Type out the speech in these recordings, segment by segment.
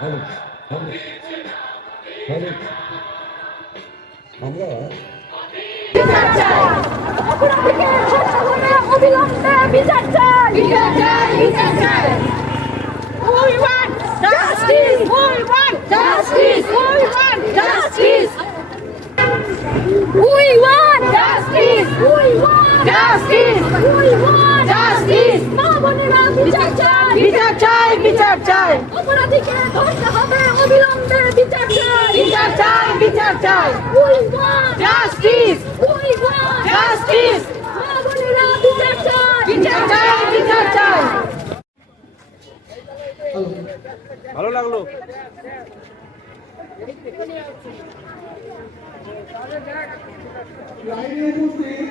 আমরা অবিলম্বে বিচার চাই, বিচার চাই। We want justice. We want justice. We want justice. We want justice. We want justice. We want justice. মা বোনেরা বিচার চাই, বিচার চাই, বিচার চাই। অপরাধীকে ধরতে হবে অবিলম্বে বিচার চাই, বিচার চাই, বিচার চাই। We want justice. We want justice. মা বোনেরা বিচার চাই, বিচার চাই, বিচার চাই। ভালো লাগলো। লাইনে উপস্থিত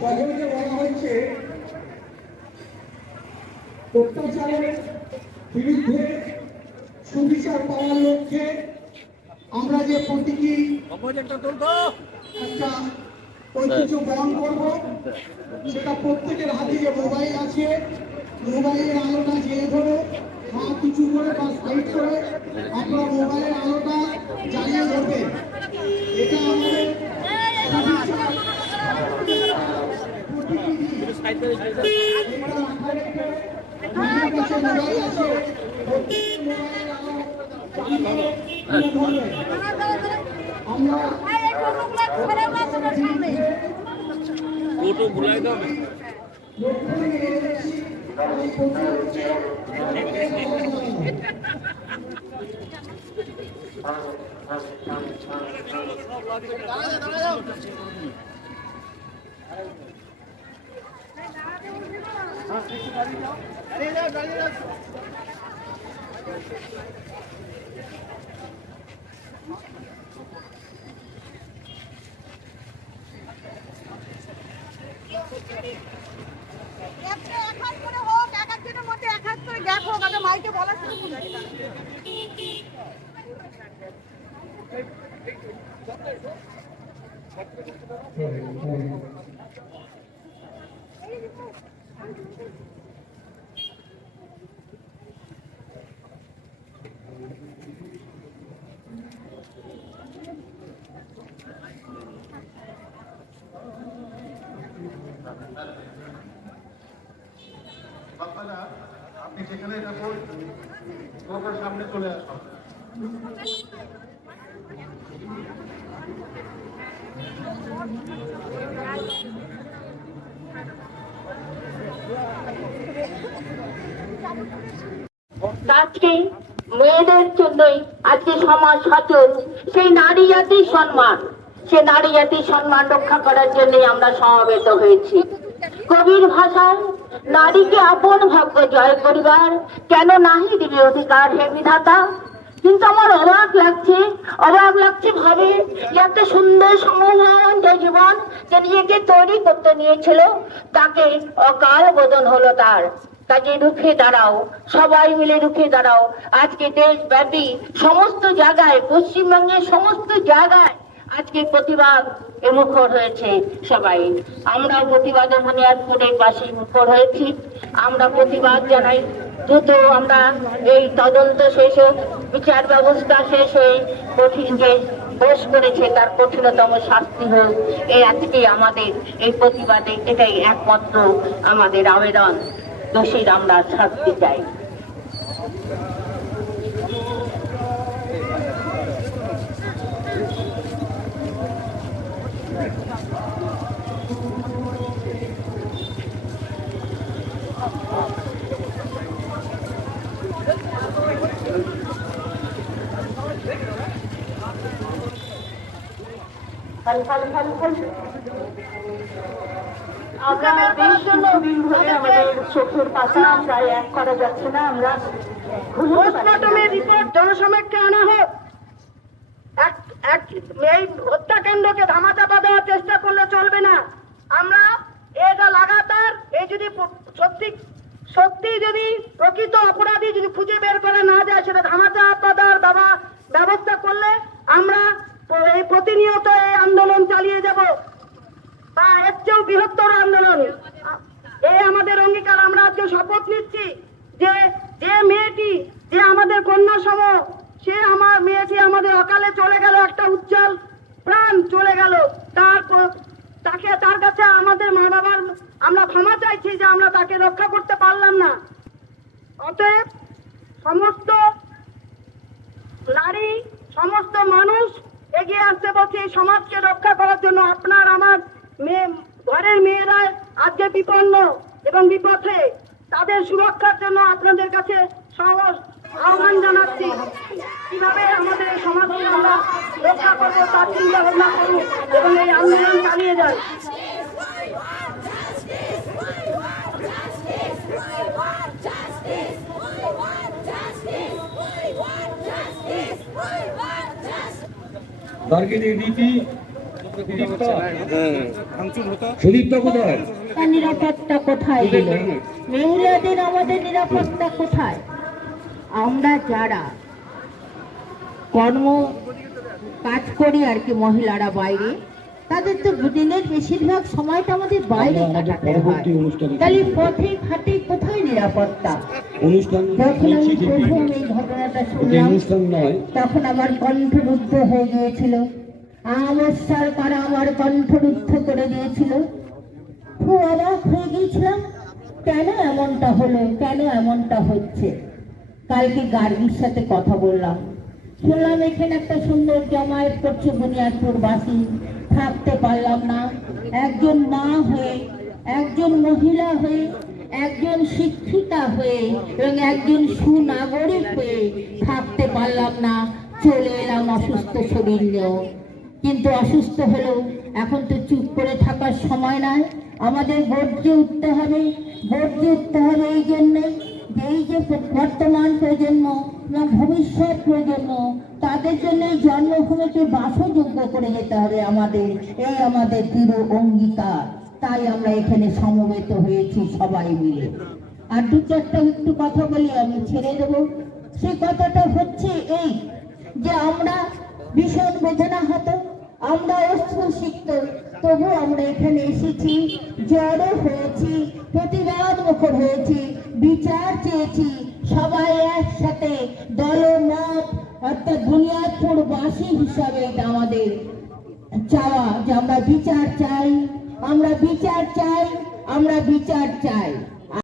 সকলকে বলা হচ্ছে অত্যাচারের বিরুদ্ধে সুবিচার পাওয়ার লক্ষ্যে আমরা যে প্রতীকী একটা ঐতিহ্য বহন করব, সেটা প্রত্যেকের হাতে যে মোবাইল আছে, মোবাইলের আলোটা জেলে ধরে হাত উঁচু করে বা সাইড করে আপনারা মোবাইলের আলোটা জ্বালিয়ে ধরবেন। এটা আমাদের ফটো বুলাই দাও। আপনারা আপনি যেখানে যখন তোমার সামনে চলে আসুন। আজকে মেয়েদের জন্যই আজকে সমাজ সচল, সেই নারী জাতির সম্মান, সে নারী জাতির সম্মান রক্ষা করার জন্য আমরা সমবেত হয়েছি। কবির ভাষায় নারীকে আপন ভাগ্য জয় করিবার কেন নাহি দিবে অধিকার হে বিধাতা। কিন্তু আমার অবাক লাগছে ভাবে যে একটা সুন্দর সমমূল্যবান যে জীবন যে নিজেকে তৈরি করতে নিয়েছিল, তাকে অকাল বোধন হলো তার। কাজে রুখে দাঁড়াও, সবাই মিলে রুখে দাঁড়াও। আজকে দেশব্যাপী সমস্ত জায়গায়, পশ্চিমবঙ্গের সমস্ত জায়গায় আজকে প্রতিবাদ মুখর হয়েছে সবাই। আমরা প্রতিবাদে বুনিয়াদপুরের পাশে মুখর হয়েছি। আমরা প্রতিবাদ জানাই দ্রুত আমরা এই তদন্ত শেষ হোক, বিচার ব্যবস্থা শেষ হয়ে কঠিন যে দোষ করেছে তার কঠিনতম শাস্তি হোক। এই আজকে আমাদের এই প্রতিবাদে এটাই একমাত্র আমাদের আবেদন। দোষীর আমরা শাস্তি চাই। আমরা বেশ দিন ধরে আমাদের চোখের পাতা প্রায় এক করা যাচ্ছে না। আমরা পোস্টমর্টমের রিপোর্ট জনসমক্ষে আনা হোক। এই হত্যাকাণ্ডকে ধামাচাপা দেওয়ার চেষ্টা করলে চলবে না। আমরা এটা লাগাতার এই যদি সত্যি যদি প্রকৃত অপরাধী যদি খুঁজে বের করা না যায়, সেটা ধামাচাপা দেওয়ার ব্যবস্থা করলে আমরা এই প্রতিনিয়ত এই আন্দোলন চালিয়ে যাব, বা এর চেয়েও বৃহত্তর আন্দোলন। এই আমাদের অঙ্গীকার। আমরা আজকে শপথ নিচ্ছি যে যে মেয়েটি যে আমাদের কন্যা সম, সে আমার মেয়েটি আমাদের অকালে চলে গেল, একটা উজ্জ্বল প্রাণ চলে গেল। তার কাছে আমাদের মা বাবার আমরা ক্ষমা চাইছি যে আমরা তাকে রক্ষা করতে পারলাম না। অতএব সমস্ত নারী, সমস্ত মানুষ এগিয়ে আসতে বলছে এই সমাজকে রক্ষা করার জন্য। আপনার আমার মেয়ে, ঘরের মেয়েরা আজকে বিপন্ন এবং বিপথে, তাদের সুরক্ষার জন্য আপনাদের কাছে আহ্বান জানাচ্ছি। কিভাবে আমাদের এই সমাজকে আমরা রক্ষা করবো তার চিন্তা ভাবনা করুন এবং এই আন্দোলন চালিয়ে যান। দার্কিনীর রীতি সুদীপ্ত কোথায়? নিরাপত্তা কোথায় দিল? মহিলাদের আমাদের নিরাপত্তা কোথায়? আমরা যারা কাজ করি আর কি, মহিলারা বাইরে, তাদের তো দিনের বেশিরভাগ সময়টা আমাদের বাইরে কাটাতে হয়। তাহলে পথে ঘাটে কোথায় নিরাপত্তা? যখন আমি প্রথম এই ঘটনাটা শুনলাম তখন আমার কণ্ঠরুদ্ধ হয়ে গিয়েছিল। আমার সরকার আমার কণ্ঠরুদ্ধ করে দিয়েছিল। খুব অবাক হয়ে গিয়েছিলাম, কেন এমনটা হলো, কেন এমনটা হচ্ছে। কালকে গার্গীর সাথে কথা বললাম, শুনলাম এখানে একটা সুন্দর জমায়েত করছে বুনিয়াদপুরবাসী, থাকতে পারলাম না। একজন মা হয়ে, একজন মহিলা হয়ে, একজন শিক্ষিতা হয়ে এবং একজন সুনাগরিক হয়ে থাকতে পারলাম না। চলে এলাম অসুস্থ শরীর নিয়েও। কিন্তু অসুস্থ হলেও এখন তো চুপ করে থাকার সময় নয়, আমাদের গর্জে উঠতে হবে। গর্জে উঠতে হবে এই জন্যে যে এই যে বর্তমান প্রজন্ম এবং ভবিষ্যৎ প্রজন্ম, তাদের জন্য জন্মভূমিকে বাসযোগ্য করে যেতে হবে আমাদের, এই আমাদের দৃঢ় অঙ্গীকার। তাই আমরা এখানে সমবেত হয়েছি সবাই মিলে। আর দু চারটা একটু কথা বলি, আমি ছেড়ে দেবো। সে কথাটা হচ্ছে এই যে আমরা ভীষণ বেদনা হতো, আমরা অশ্রুসিক্ত, তবু আমরা এখানে এসেছি, জড়ো হয়েছি, প্রতিবাদ মুখর হয়েছি, বিচার চেয়েছি সবাই একসাথে দলমত, অর্থাৎ বুনিয়াদপুরবাসী হিসাবে এটা আমাদের চাওয়া যে আমরা বিচার চাই, আমরা বিচার চাই, আমরা বিচার চাই।